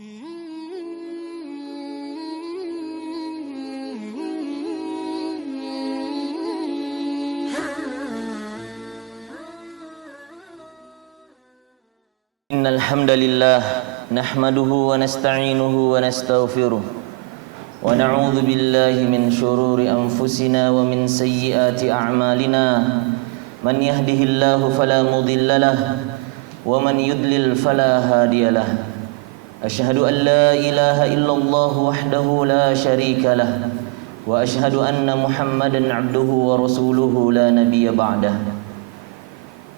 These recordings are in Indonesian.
Innal hamdalillah nahmaduhu wa nasta'inuhu wa nastaghfiruh wa na'udzu billahi min shururi anfusina wa min sayyiati a'malina man yahdihillahu fala mudilla lahu wa man yudlil fala hadiya lahu asyhadu an la ilaha illallah wahdahu la syarika lahu wa asyhadu anna muhammadan 'abduhu wa rasuluhu la nabiyya ba'dahu.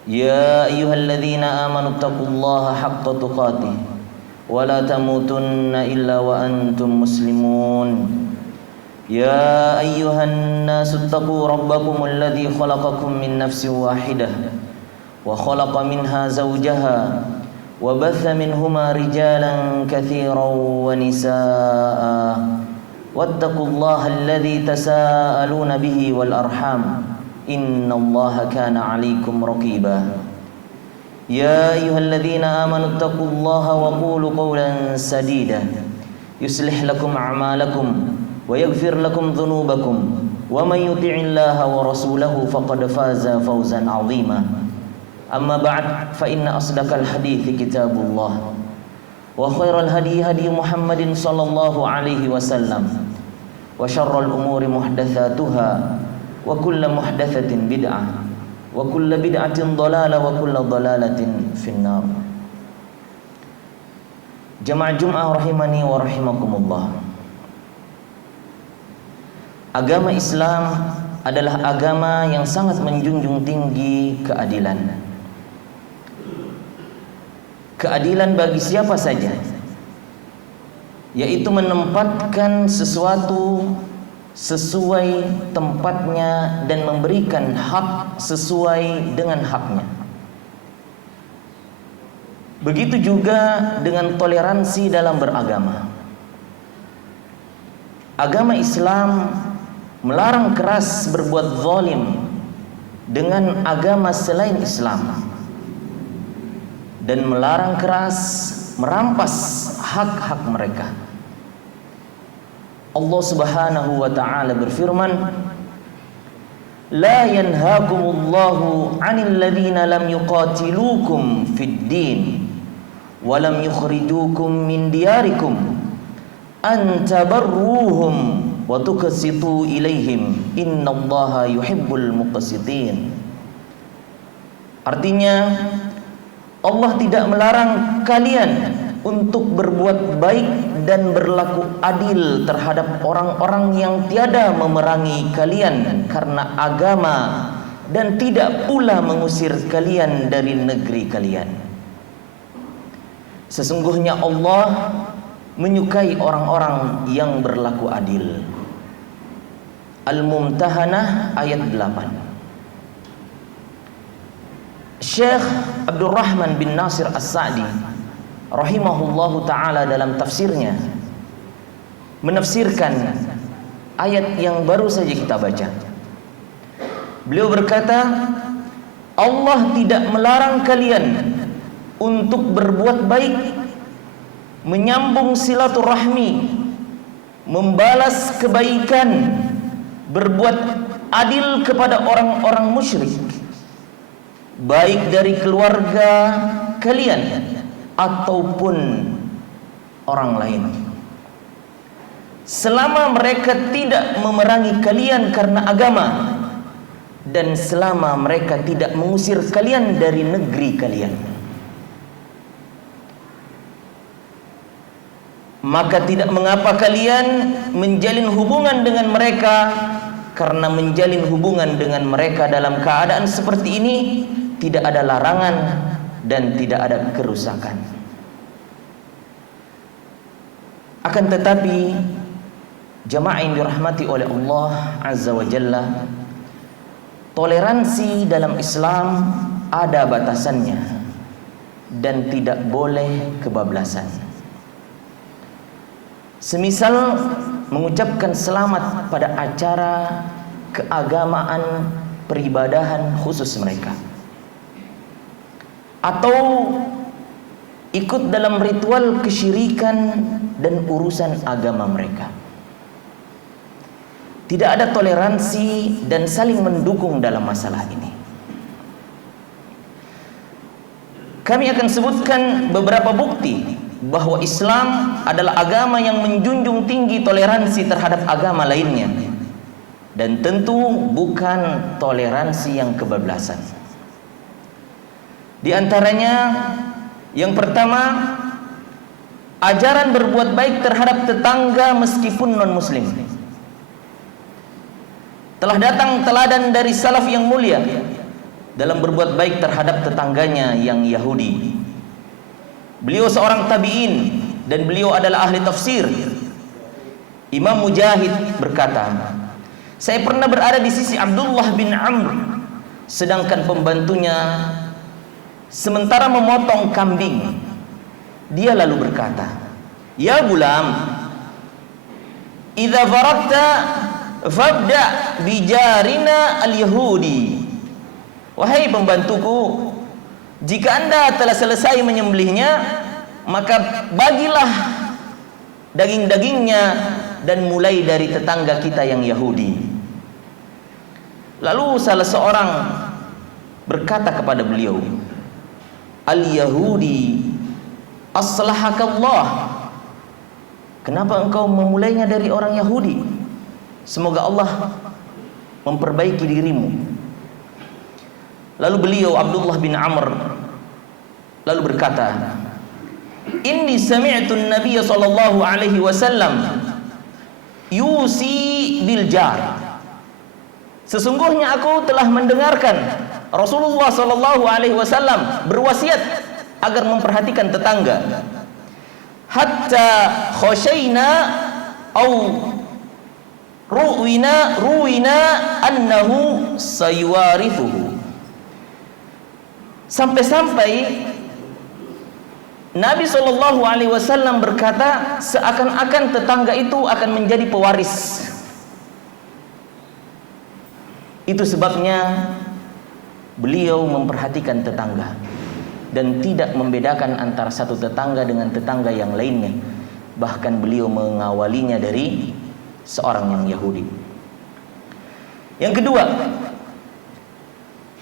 Ya ayyuhalladzina amanu taqullaha haqqa tuqatih wa la tamutunna illa wa antum muslimun. Ya ayyuhan nasu taqu rabbakumul ladzi khalaqakum min nafsin wahidah wa khalaqa minha zawjaha wa batha minhuma rijalan katsiran wa nisaa'a wattaqullaha alladzi tasaaluna bihi wal arham innallaha kana 'alaikum raqiba. Ya ayyuhalladzina amanu taqullaha wa qulu qawlan sadida yuslih lakum a'malakum wa yaghfir lakum dhunubakum wa may yuti'illaha wa rasulahu faqad faza fawzan 'azima. Amma ba'd, fa inna asdaqal hadithi kitabullah wa khairal hadi hadi Muhammadin sallallahu alaihi wasallam wa syarrul umuri muhdatsatuha wa kullu muhdatsatin bid'ah wa kullu bid'atin dhalalah wa kullu dhalalatin finnar. Jamaah Jumat rahimani wa rahimakumullah. Agama Islam adalah agama yang sangat menjunjung tinggi keadilan. Keadilan bagi siapa saja, yaitu menempatkan sesuatu sesuai tempatnya dan memberikan hak sesuai dengan haknya. Begitu juga dengan toleransi dalam beragama. Agama Islam melarang keras berbuat zalim dengan agama selain Islam dan melarang keras merampas hak-hak mereka. Allah Subhanahu wa ta'ala berfirman, la yanhaakumullahu 'anil ladzina lam yuqatilukum fid din wa lam yukhrijukum min diyarikum an tabarruhum wa tuqsitu ilaihim innallaha yuhibbul muqsitin. Artinya, Allah tidak melarang kalian untuk berbuat baik dan berlaku adil terhadap orang-orang yang tiada memerangi kalian karena agama dan tidak pula mengusir kalian dari negeri kalian. Sesungguhnya Allah menyukai orang-orang yang berlaku adil. Al-Mumtahanah ayat 8. Syekh Abdurrahman bin Nasir As-Sa'di rahimahullahu ta'ala dalam tafsirnya menafsirkan ayat yang baru saja kita baca. Beliau berkata, Allah tidak melarang kalian untuk berbuat baik, menyambung silaturahmi, membalas kebaikan, berbuat adil kepada orang-orang musyrik, baik dari keluarga kalian ataupun orang lain, selama mereka tidak memerangi kalian karena agama dan selama mereka tidak mengusir kalian dari negeri kalian. Maka tidak mengapa kalian menjalin hubungan dengan mereka, karena menjalin hubungan dengan mereka dalam keadaan seperti ini tidak ada larangan dan tidak ada kerusakan. Akan tetapi, jamaah yang dirahmati oleh Allah Azza wa Jalla, toleransi dalam Islam ada batasannya dan tidak boleh kebablasan. Semisal mengucapkan selamat pada acara keagamaan peribadahan khusus mereka, atau ikut dalam ritual kesyirikan dan urusan agama mereka. Tidak ada toleransi dan saling mendukung dalam masalah ini. Kami akan sebutkan beberapa bukti bahwa Islam adalah agama yang menjunjung tinggi toleransi terhadap agama lainnya, dan tentu bukan toleransi yang kebablasan. Di antaranya, yang pertama, ajaran berbuat baik terhadap tetangga meskipun non-muslim. Telah datang teladan dari salaf yang mulia dalam berbuat baik terhadap tetangganya yang Yahudi. Beliau seorang tabi'in dan beliau adalah ahli tafsir. Imam Mujahid berkata, saya pernah berada di sisi Abdullah bin Amr, sedangkan pembantunya sementara memotong kambing. Dia lalu berkata, ya gulam, idza faradta fabda bijarina al-yahudi. Wahai pembantuku, jika anda telah selesai menyembelihnya, maka bagilah daging-dagingnya dan mulai dari tetangga kita yang Yahudi. Lalu salah seorang berkata kepada beliau, al-Yahudi aslahakallah, kenapa engkau memulainya dari orang Yahudi? Semoga Allah memperbaiki dirimu. Lalu beliau Abdullah bin Amr lalu berkata, inni sami'tu an-nabiy sallallahu alaihi wasallam yusi bil jar. Sesungguhnya aku telah mendengarkan Rasulullah sallallahu alaihi wasallam berwasiat agar memperhatikan tetangga. Hatta khasyaina au ruwina annahu sayuwarithuhu. Sampai-sampai Nabi sallallahu alaihi wasallam berkata, seakan-akan tetangga itu akan menjadi pewaris. Itu sebabnya beliau memperhatikan tetangga dan tidak membedakan antara satu tetangga dengan tetangga yang lainnya. Bahkan beliau mengawalinya dari seorang yang Yahudi. Yang kedua,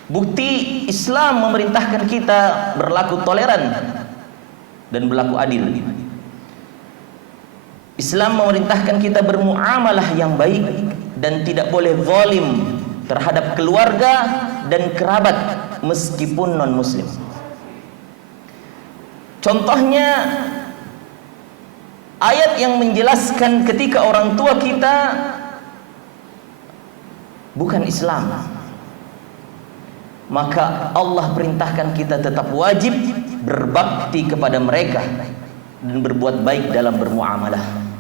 bukti Islam memerintahkan kita berlaku toleran dan berlaku adil. Islam memerintahkan kita bermuamalah yang baik dan tidak boleh zalim terhadap keluarga dan kerabat meskipun non-muslim. Contohnya ayat yang menjelaskan ketika orang tua kita bukan Islam, maka Allah perintahkan kita tetap wajib berbakti kepada mereka dan berbuat baik dalam bermuamalah.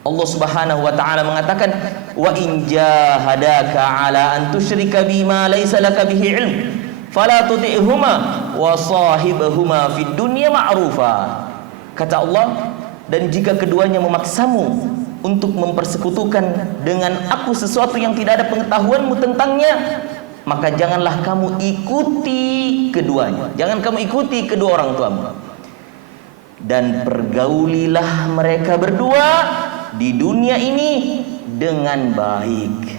Allah Subhanahu wa taala mengatakan, wa in jahadaka ala an tusyrika bima laysa laka bihi ilm fala tuti'huma wa sahibhuma fid dunya ma'rufa. Kata Allah, dan jika keduanya memaksamu untuk mempersekutukan dengan aku sesuatu yang tidak ada pengetahuanmu tentangnya, maka janganlah kamu ikuti keduanya. Jangan kamu ikuti kedua orang tuamu. Dan pergaulilah mereka berdua di dunia ini dengan baik.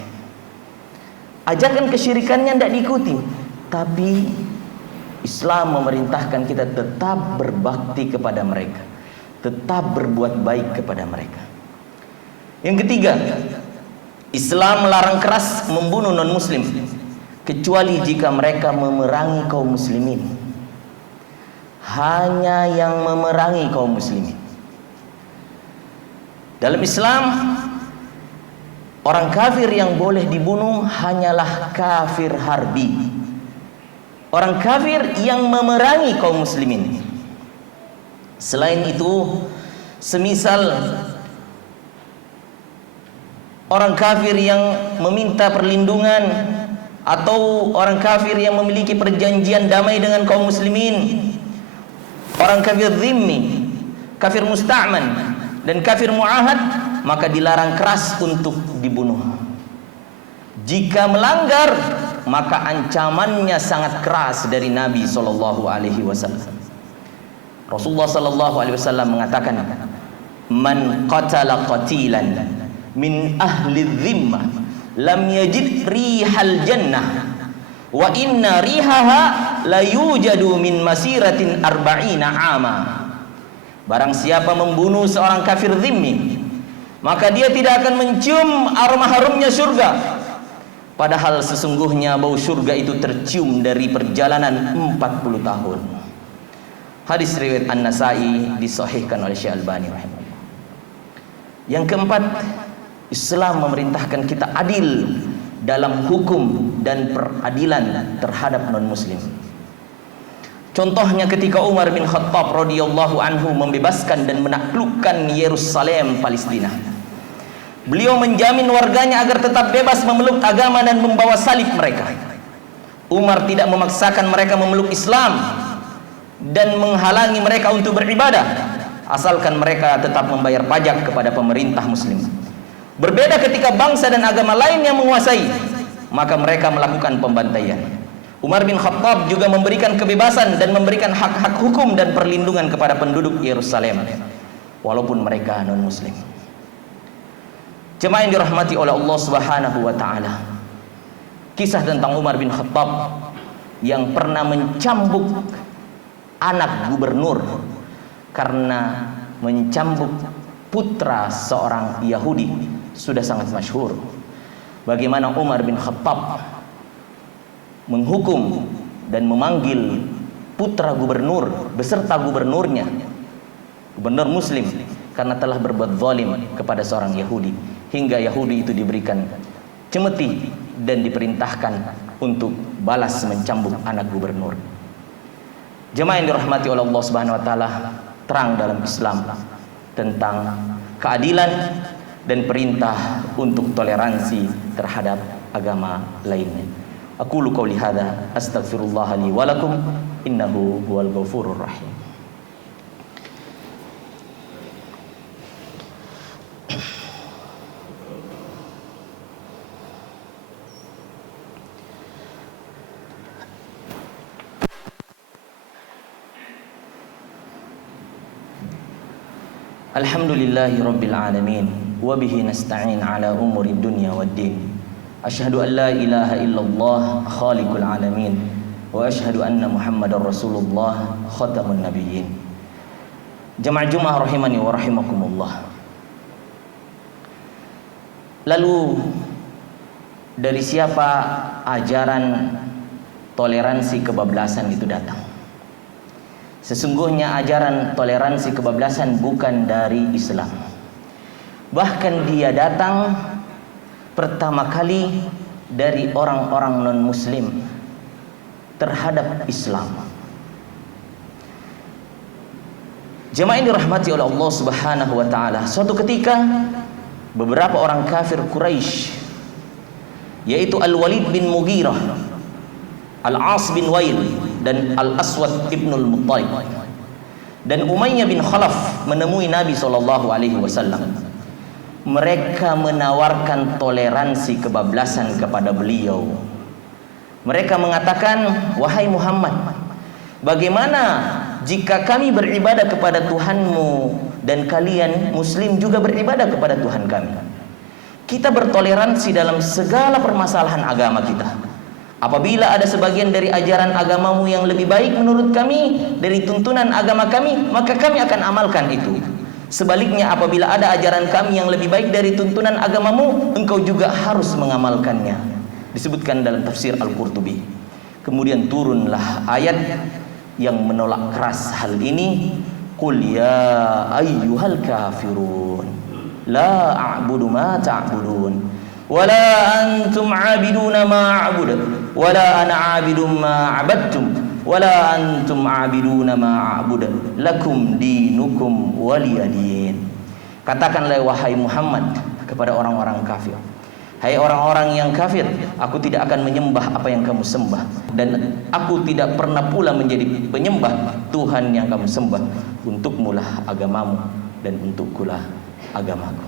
Ajakan kesyirikannya tidak diikuti, tapi Islam memerintahkan kita tetap berbakti kepada mereka, tetap berbuat baik kepada mereka. Yang ketiga, Islam melarang keras membunuh non-muslim, kecuali jika mereka memerangi kaum muslimin. Hanya yang memerangi kaum muslimin. Dalam Islam, orang kafir yang boleh dibunuh hanyalah kafir harbi, orang kafir yang memerangi kaum muslimin. Selain itu, semisal orang kafir yang meminta perlindungan atau orang kafir yang memiliki perjanjian damai dengan kaum muslimin, orang kafir zimmi, kafir musta'man, dan kafir mu'ahad, maka dilarang keras untuk dibunuh. Jika melanggar, maka ancamannya sangat keras dari Nabi SAW. Rasulullah sallallahu alaihi wasallam mengatakan, "Man qatala qatilan min ahli dhimmah lam yajid rihal jannah wa inna rihaha la yujadu min masiratin arba'ina ama." Barang siapa membunuh seorang kafir zimmi, maka dia tidak akan mencium aroma harumnya surga, padahal sesungguhnya bau surga itu tercium dari perjalanan 40 tahun. Hadis riwayat An-Nasa'i, disahihkan oleh Syekh Albani rahimahullah. Yang keempat, Islam memerintahkan kita adil dalam hukum dan peradilan terhadap non-muslim. Contohnya ketika Umar bin Khattab radhiyallahu anhu membebaskan dan menaklukkan Yerusalem, Palestina. Beliau menjamin warganya agar tetap bebas memeluk agama dan membawa salib mereka. Umar tidak memaksakan mereka memeluk Islam dan menghalangi mereka untuk beribadah, asalkan mereka tetap membayar pajak kepada pemerintah muslim. Berbeda ketika bangsa dan agama lain yang menguasai, maka mereka melakukan pembantaian. Umar bin Khattab juga memberikan kebebasan dan memberikan hak-hak hukum dan perlindungan kepada penduduk Yerusalem, walaupun mereka non-muslim. Jemaah yang dirahmati oleh Allah Subhanahu wa taala, kisah tentang Umar bin Khattab yang pernah mencambuk anak gubernur karena mencambuk putra seorang Yahudi sudah sangat masyhur. Bagaimana Umar bin Khattab menghukum dan memanggil putra gubernur beserta gubernurnya, gubernur muslim, karena telah berbuat zalim kepada seorang Yahudi, hingga Yahudi itu diberikan cemeti dan diperintahkan untuk balas mencambuk anak gubernur. Jemaah yang dirahmati oleh Allah Subhanahu wa taala, terang dalam Islam tentang keadilan dan perintah untuk toleransi terhadap agama lainnya. Aqulu qouli hadza astaghfirullah li wa lakum innahu huwal ghafurur rahim. Alhamdulillahi rabbil alamin wa bihi nasta'in ala umuri dunya waddin. Asyhadu an la ilaha illallah khaliqul alamin wa asyhadu anna Muhammadar Rasulullah khatamun nabiyyin. Jamaah Jumat rahimani wa rahimakumullah. Lalu dari siapa ajaran toleransi kebablasan itu datang? Sesungguhnya ajaran toleransi kebablasan bukan dari Islam. Bahkan dia datang pertama kali dari orang-orang non-muslim terhadap Islam. Jemaah yang dirahmati oleh Allah Subhanahu wa taala, suatu ketika beberapa orang kafir Quraisy, yaitu Al-Walid bin Mughirah, Al-As bin Wail, dan Al-Aswad ibnul Muttalib, dan Umayyah bin Khalaf menemui Nabi SAW. Mereka menawarkan toleransi kebablasan kepada beliau. Mereka mengatakan, "Wahai Muhammad, bagaimana jika kami beribadah kepada Tuhanmu dan kalian muslim juga beribadah kepada Tuhan kami? Kita bertoleransi dalam segala permasalahan agama kita. Apabila ada sebagian dari ajaran agamamu yang lebih baik menurut kami dari tuntunan agama kami, maka kami akan amalkan itu. Sebaliknya, apabila ada ajaran kami yang lebih baik dari tuntunan agamamu, engkau juga harus mengamalkannya." Disebutkan dalam tafsir Al-Qurtubi. Kemudian turunlah ayat yang menolak keras hal ini. Qul ya ayyuhal kafirun la a'budu ma ta'budun wala antum 'abiduna ma a'budu wala ana 'abidun ma 'abadtum wala antum 'abiduna ma a'budu lakum dinukum waliyadin. Katakanlah wahai Muhammad kepada orang-orang kafir, hai orang-orang yang kafir, aku tidak akan menyembah apa yang kamu sembah, dan aku tidak pernah pula menjadi penyembah Tuhan yang kamu sembah. Untukmulah agamamu dan untukkulah agamaku.